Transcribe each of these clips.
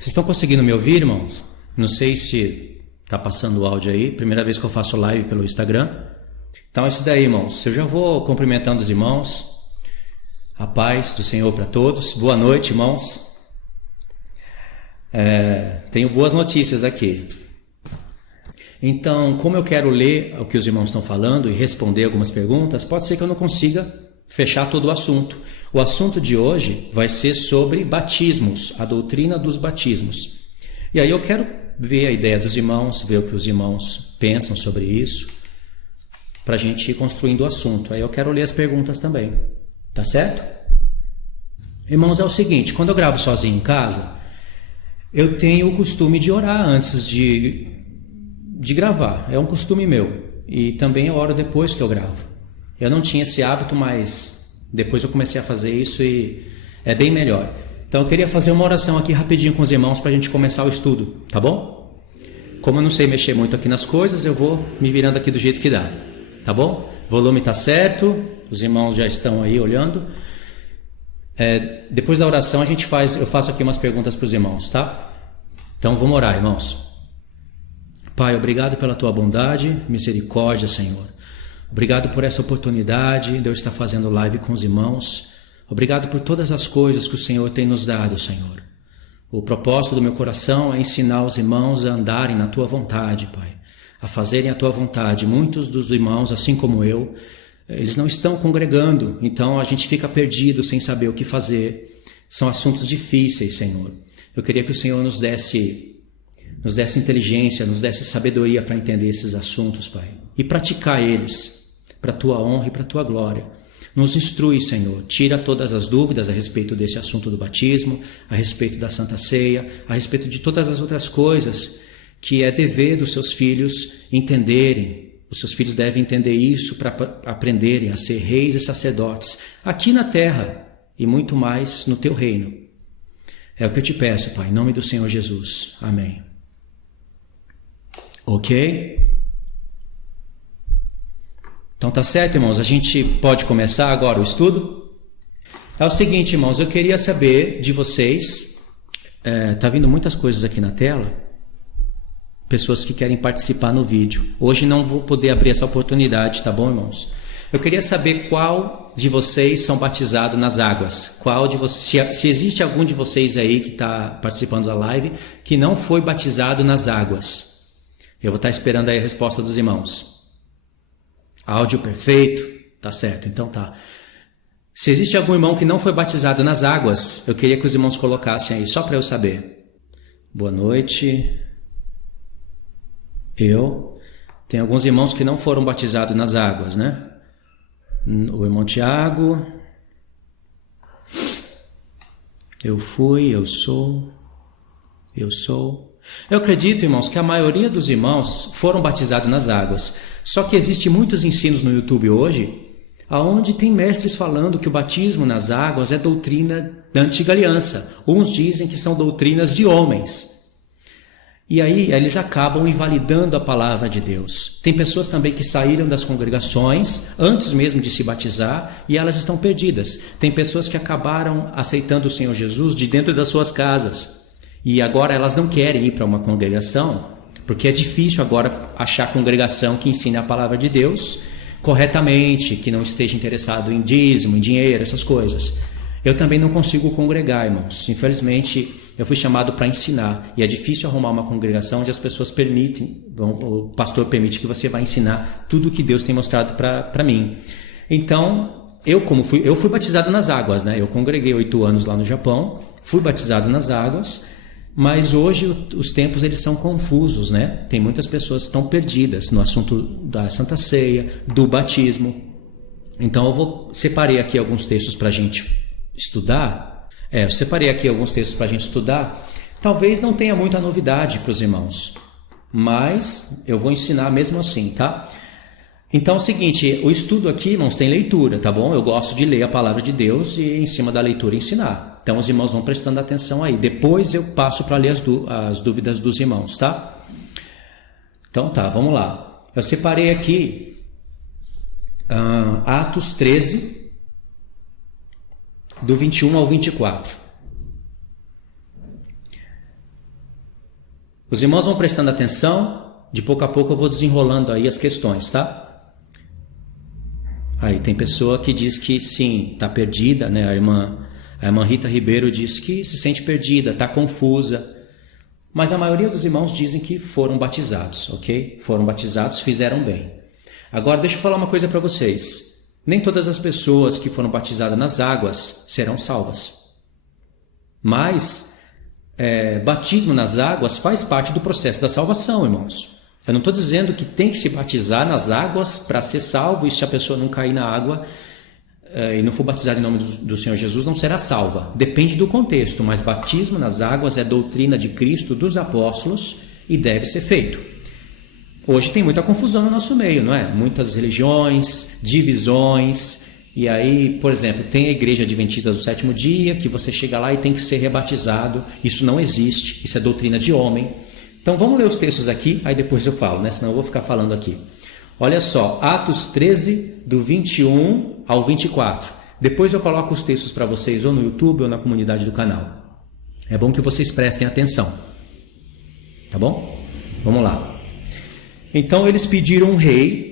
Vocês estão conseguindo me ouvir, irmãos? Não sei se está passando o áudio aí. Primeira vez que eu faço live pelo Instagram. Então é isso daí, irmãos. Eu já vou cumprimentando os irmãos. A paz do Senhor para todos. Boa noite, irmãos. Tenho boas notícias aqui. Então, como eu quero ler o que os irmãos estão falando e responder algumas perguntas, pode ser que eu não consiga fechar todo o assunto. O assunto de hoje vai ser sobre batismos, a doutrina dos batismos. E aí eu quero ver a ideia dos irmãos, ver o que os irmãos pensam sobre isso, para a gente ir construindo o assunto. Aí eu quero ler as perguntas também, tá certo? Irmãos, é o seguinte, quando eu gravo sozinho em casa, eu tenho o costume de orar antes de gravar, é um costume meu. E também eu oro depois que eu gravo. Eu não tinha esse hábito, mas depois eu comecei a fazer isso e é bem melhor. Então eu queria fazer uma oração aqui rapidinho com os irmãos para a gente começar o estudo, tá bom? Como eu não sei mexer muito aqui nas coisas, eu vou me virando aqui do jeito que dá, tá bom? O volume está certo, os irmãos já estão aí olhando. Depois da oração eu faço aqui umas perguntas para os irmãos, tá? Então vamos orar, irmãos. Pai, obrigado pela tua bondade, misericórdia, Senhor. Obrigado por essa oportunidade de eu estar fazendo live com os irmãos. Obrigado por todas as coisas que o Senhor tem nos dado, Senhor. O propósito do meu coração é ensinar os irmãos a andarem na tua vontade, Pai. A fazerem a tua vontade. Muitos dos irmãos, assim como eu, eles não estão congregando. Então a gente fica perdido sem saber o que fazer. São assuntos difíceis, Senhor. Eu queria que o Senhor nos desse inteligência, nos desse sabedoria para entender esses assuntos, Pai. E praticar eles para a tua honra e para a tua glória. Nos instrui, Senhor, tira todas as dúvidas a respeito desse assunto do batismo, a respeito da Santa Ceia, a respeito de todas as outras coisas que é dever dos seus filhos entenderem. Os seus filhos devem entender isso para aprenderem a ser reis e sacerdotes aqui na terra e muito mais no teu reino. É o que eu te peço, Pai, em nome do Senhor Jesus. Amém. Ok? Então tá certo, irmãos, a gente pode começar agora o estudo? É o seguinte, irmãos, eu queria saber de vocês, tá vindo muitas coisas aqui na tela, pessoas que querem participar no vídeo. Hoje não vou poder abrir essa oportunidade, tá bom, irmãos? Eu queria saber qual de vocês são batizados nas águas. Se existe algum de vocês aí que está participando da live que não foi batizado nas águas. Eu vou estar esperando aí a resposta dos irmãos. Áudio perfeito? Tá certo, então tá. Se existe algum irmão que não foi batizado nas águas, eu queria que os irmãos colocassem aí, só para eu saber. Boa noite. Tem alguns irmãos que não foram batizados nas águas, né? O irmão Tiago. Eu fui, eu sou. Eu acredito, irmãos, que a maioria dos irmãos foram batizados nas águas. Só que existem muitos ensinos no YouTube hoje, onde tem mestres falando que o batismo nas águas é doutrina da antiga aliança. Uns dizem que são doutrinas de homens. E aí eles acabam invalidando a palavra de Deus. Tem pessoas também que saíram das congregações antes mesmo de se batizar e elas estão perdidas. Tem pessoas que acabaram aceitando o Senhor Jesus de dentro das suas casas. E agora elas não querem ir para uma congregação, porque é difícil agora achar congregação que ensine a palavra de Deus corretamente, que não esteja interessado em dízimo, em dinheiro, essas coisas. Eu também não consigo congregar, irmãos. Infelizmente, eu fui chamado para ensinar. E é difícil arrumar uma congregação onde as pessoas permitem, o pastor permite que você vá ensinar tudo o que Deus tem mostrado para mim. Então, eu fui batizado nas águas, né? Eu congreguei 8 anos lá no Japão, fui batizado nas águas, mas hoje os tempos eles são confusos, né? Tem muitas pessoas que estão perdidas no assunto da Santa Ceia, do batismo. Então, separei aqui alguns textos para a gente estudar. Eu separei aqui alguns textos para a gente estudar. Talvez não tenha muita novidade para os irmãos, mas eu vou ensinar mesmo assim, tá? Então é o seguinte, o estudo aqui, irmãos, tem leitura, tá bom? Eu gosto de ler a palavra de Deus e em cima da leitura ensinar. Então os irmãos vão prestando atenção aí. Depois eu passo para ler as dúvidas dos irmãos, tá? Então tá, vamos lá. Eu separei aqui Atos 13, do 21 ao 24. Os irmãos vão prestando atenção, de pouco a pouco eu vou desenrolando aí as questões, tá? Aí tem pessoa que diz que sim, está perdida, né? A irmã Rita Ribeiro diz que se sente perdida, está confusa. Mas a maioria dos irmãos dizem que foram batizados, ok? Foram batizados, fizeram bem. Agora deixa eu falar uma coisa para vocês. Nem todas as pessoas que foram batizadas nas águas serão salvas. Mas batismo nas águas faz parte do processo da salvação, irmãos. Eu não estou dizendo que tem que se batizar nas águas para ser salvo, e se a pessoa não cair na água e não for batizada em nome do Senhor Jesus, não será salva. Depende do contexto, mas batismo nas águas é doutrina de Cristo, dos apóstolos, e deve ser feito. Hoje tem muita confusão no nosso meio, não é? Muitas religiões, divisões, e aí, por exemplo, tem a Igreja Adventista do Sétimo Dia, que você chega lá e tem que ser rebatizado. Isso não existe, isso é doutrina de homem. Então vamos ler os textos aqui, aí depois eu falo, né? Senão eu vou ficar falando aqui. Olha só, Atos 13, do 21 ao 24. Depois eu coloco os textos para vocês ou no YouTube ou na comunidade do canal. É bom que vocês prestem atenção. Tá bom? Vamos lá. Então eles pediram um rei.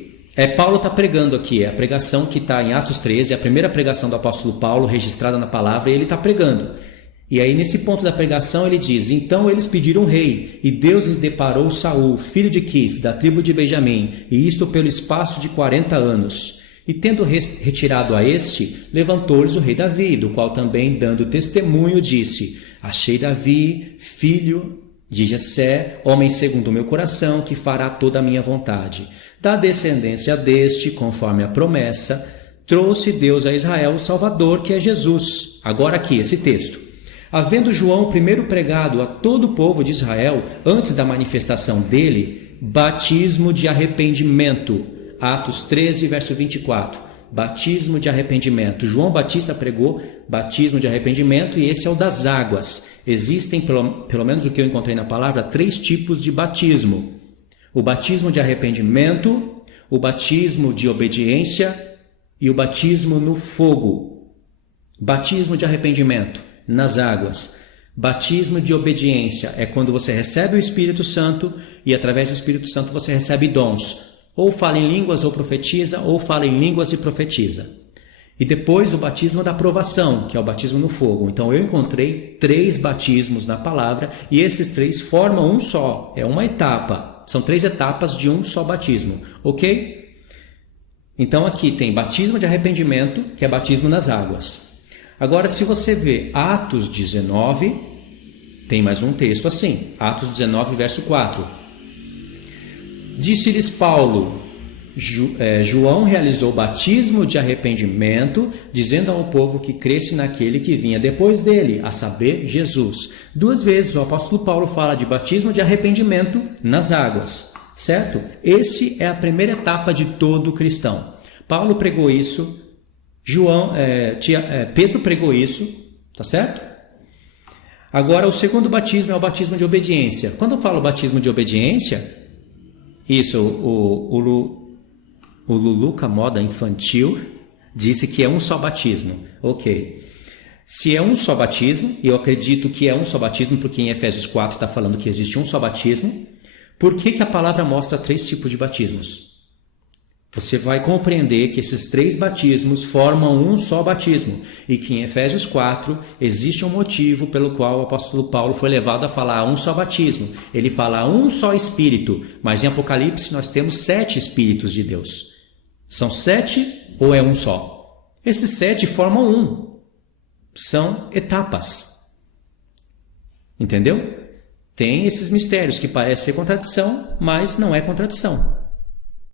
Paulo está pregando aqui, é a pregação que está em Atos 13, a primeira pregação do apóstolo Paulo, registrada na palavra, e ele está pregando. E aí nesse ponto da pregação ele diz: então eles pediram um rei, e Deus lhes deparou Saul, filho de Quis, da tribo de Benjamim, e isto pelo espaço de 40 anos. E tendo retirado a este, levantou-lhes o rei Davi, do qual também, dando testemunho, disse: achei Davi, filho de Jessé, homem segundo o meu coração, que fará toda a minha vontade. Da descendência deste, conforme a promessa, trouxe Deus a Israel o Salvador, que é Jesus. Agora aqui, esse texto. Havendo João primeiro pregado a todo o povo de Israel, antes da manifestação dele, batismo de arrependimento. Atos 13, verso 24. Batismo de arrependimento. João Batista pregou batismo de arrependimento, e esse é o das águas. Existem, pelo menos o que eu encontrei na palavra, 3 tipos de batismo. O batismo de arrependimento, o batismo de obediência e o batismo no fogo. Batismo de arrependimento nas águas. Batismo de obediência é quando você recebe o Espírito Santo e através do Espírito Santo você recebe dons. Ou fala em línguas ou profetiza, ou fala em línguas e profetiza. E depois o batismo da aprovação, que é o batismo no fogo. Então eu encontrei 3 batismos na palavra, e esses 3 formam um só. É uma etapa. São 3 etapas de um só batismo. Ok? Então aqui tem batismo de arrependimento, que é batismo nas águas. Agora, se você vê Atos 19, tem mais um texto assim. Atos 19, verso 4. Disse-lhes Paulo: João realizou batismo de arrependimento, dizendo ao povo que cresce naquele que vinha depois dele, a saber, Jesus. 2 vezes o apóstolo Paulo fala de batismo de arrependimento nas águas, certo? Esse é a primeira etapa de todo cristão. Paulo pregou isso, Pedro pregou isso, tá certo? Agora, o segundo batismo é o batismo de obediência. Quando eu falo batismo de obediência, isso, o Luluca Moda Infantil disse que é um só batismo. Ok. Se é um só batismo, e eu acredito que é um só batismo, porque em Efésios 4 está falando que existe um só batismo, por que a palavra mostra 3 tipos de batismos? Você vai compreender que esses 3 batismos formam um só batismo, e que em Efésios 4 existe um motivo pelo qual o apóstolo Paulo foi levado a falar um só batismo. Ele fala um só Espírito, mas em Apocalipse nós temos 7 Espíritos de Deus. São 7 ou é um só? Esses 7 formam um. São etapas. Entendeu? Tem esses mistérios que parecem ser contradição, mas não é contradição.